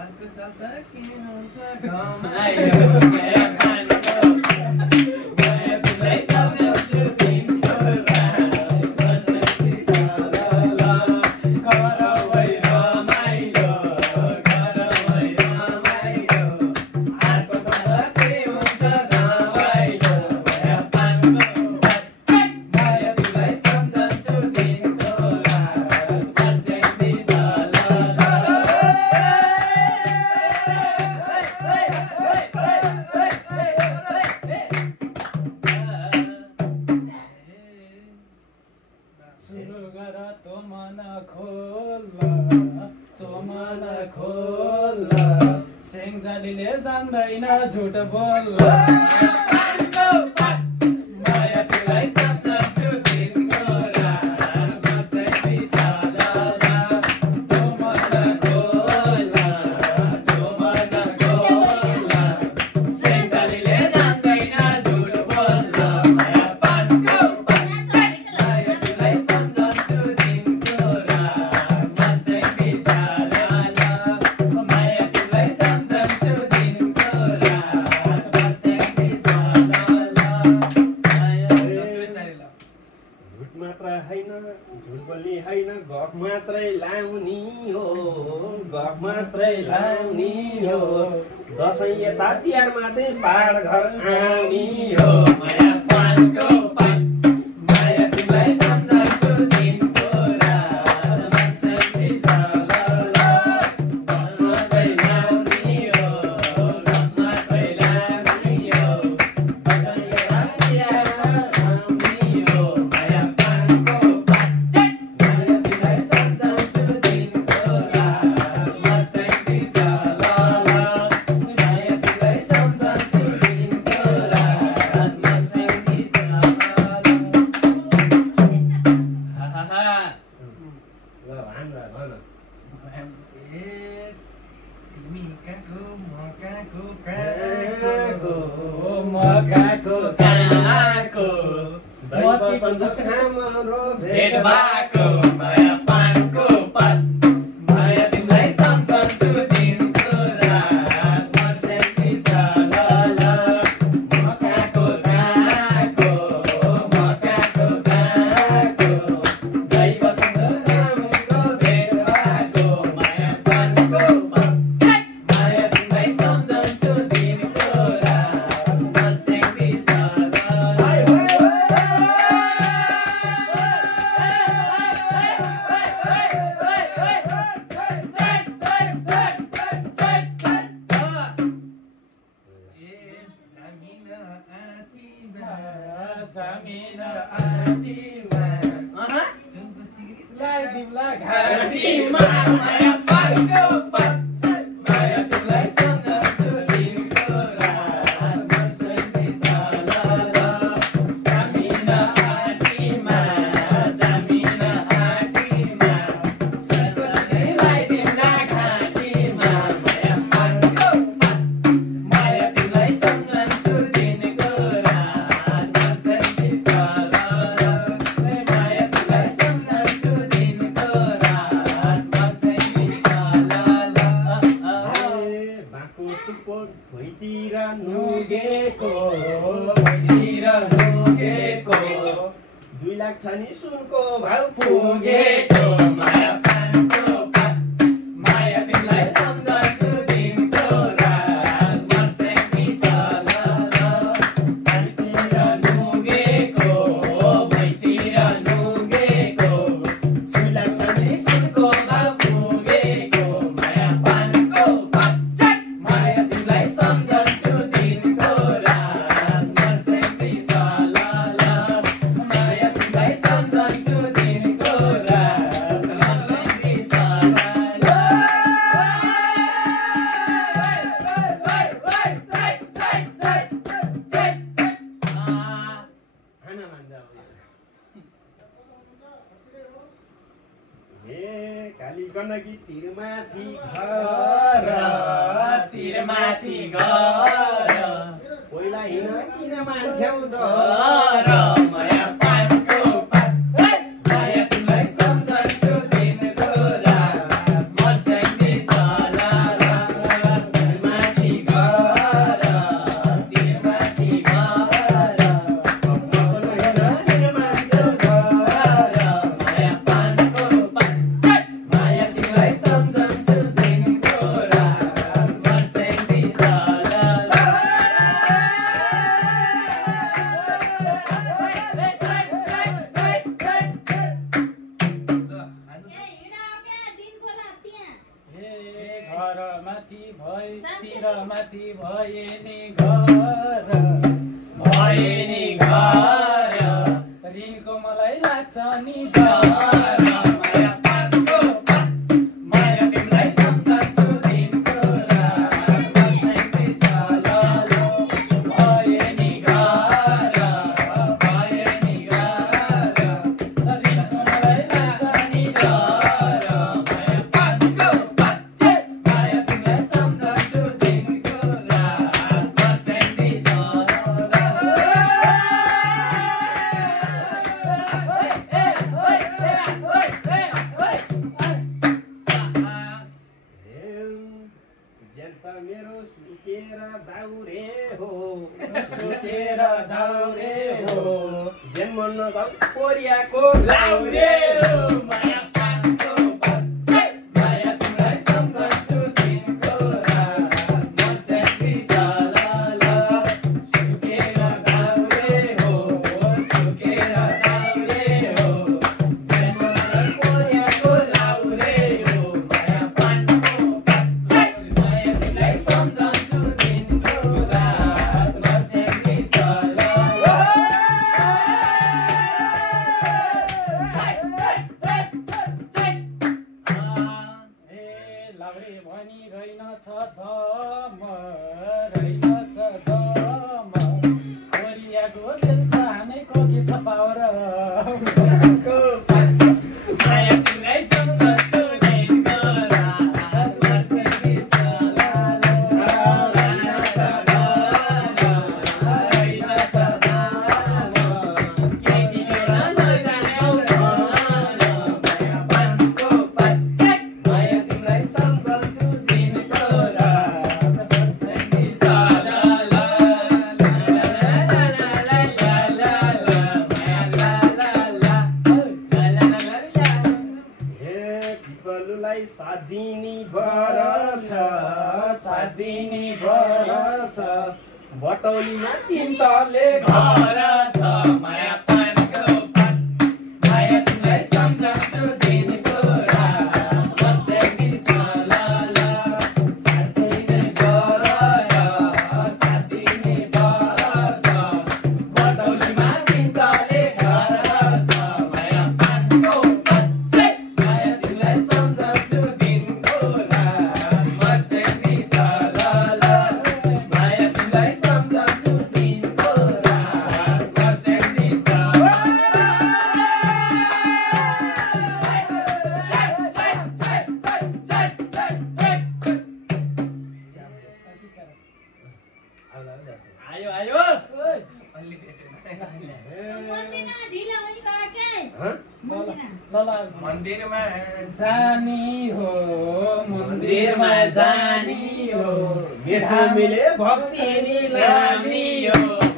अर्को साल त के हुन्छ गाउँमा सेङ्जालीले जान्दैन झुट बोल्न माया तिमीलाई सम्झन्छु दिनको रात बसेकी सालला तँ मन खोला सेङ्जालीले जान्दैन झुट बोल्न माया पानको माया तिमीलाई सम्झन्छु दिनको रात बसेकी सालला माया तिमीलाई सम्झन्छु दिनको रात बसेकी सालला झुट मात्र हैन झुट बोल्ने हैन गफ मात्रै लाउनी हो गफ मात्रै लाउनी हो दसैँ यता तिहारमा चाहिँ पाहाड घर आउनी हो माया पानको पान माया तिमीलाई सम्झन्छु दिनको रात बसेकी सालला गफ मात्रै लाउनी हो गफ मात्रै लाउनी हो दसैँ यता तिहारमा आउनी हो माया पानको पान माया तिमीलाई सम्झन्छु दिनको रात बसेकी सालला माया तिमीलाई सम्झन्छु दिनको रात बसेकी सालला ल भान भन तिमी कहाँको म कहाँको मकाको कहाँको दैव सन्दुक हाम्रो भेट भएको माया पानको पात माया तिमीलाई सम्झन्छु दिनको रात बसेकी सालला मकाको कहाँको दैव सन्दुक हाम्रो भेट भएको माया पानको पात माया तिमीलाई सम्झन्छु दिनको रात बसेकी सालला जामिन आँटीमा सुनबसी तिमीलाई घाँटीमा माया पानको पात माया तिमीलाई सम्झन्छु दिनको रात बसेकी सालला जामिन आँटीमा सुनबसी तिमीलाई घाँटीमा माया पानको पात माया तिमीलाई सम्झन्छु दिनको रात बसेकी सालला माया तिमीलाई सम्झन्छु दिनको रात बसेकी सालला बाँसको टुप्पो भुइँतिर नुगेको 2 लाख छ नि सुनको भाउ पुगेको माया पानको पात माया तिमीलाई सम्झन्छु दिनको रात बसेकी सालला बाँसतिर नुगेको भुइँतिर नुगेको 2 लाख छ नि सुनको भाउ पुगेको माया पानको पात माया तिमीलाई सम्झन्छु दिनको रात बसेकी सालला माया तिमीलाई सम्झन्छु दिनको रात बसेकी सालला खाना मान्छ हे काली गण्डकी तिरमाथि घर तिरमाथि घर पहिला हिँड किन मान्छौ घर माया पानको पात माया तिमीलाई सम्झन्छु दिनको रात बसेकी सालला घर माथि भएतिर माथि भए नि घर भए नि घर ऋणको मलाई लाग्छ नि डर माया पानको पात माया तिमीलाई सम्झन्छु दिनको रात बसैँदै सललो भए नि घर भए नि घर ऋणको मलाई लाग्छ नि डर माया पानको पात माया तिमीलाई सम्झन्छु दिनको रात बसैँदै जनता मेरो सुकेर दाउरे हो सुकेर दाउरे हो जन्म नगाउँ कोरियाको लाउरे हो माया पानको पात माया तिमीलाई सम्झन्छु दिनको रात बसैँदै सललो सुकेर दाउरे हो सुकेर दाउरे हो जन्म नगाउँ कोरियाको लाउरे हो माया पानको पात माया तिमीलाई सम्झन्छु दिनको रात बसैँदै सललो लाउरे भनी रहेनछ दम रहेनछ दम कोरियाको खेल्छ हानेको के छ पावर माया तिमीलाई सम्झन्छु दिनको रात बसैँदै सललो रहेनछ केटीकेटा नजान्यौ माया पानको पात माया तिमीलाई सम्झन्छु दिनको रात बसैँदै सललो पिपलुलाई सादिनी भर छ बटौलीमा तिन तले घर छ माया पानको पात माया तिमीलाई सम्झन्छु दिनको रात बसैँदै सललो सादिने घर छ सादिने घर छ बटौलीमा तिन तले घर छ माया पानको पात माया तिमीलाई सम्झन्छु दिनको रात बसैँदै सललो माया तिमीलाई सम्झन्छु दिनको रात बसैँदै आयो आयो अलि मन्दिरमा जानी हो मन्दिरमा जानी हो यसो मिले भक्ति लामी हो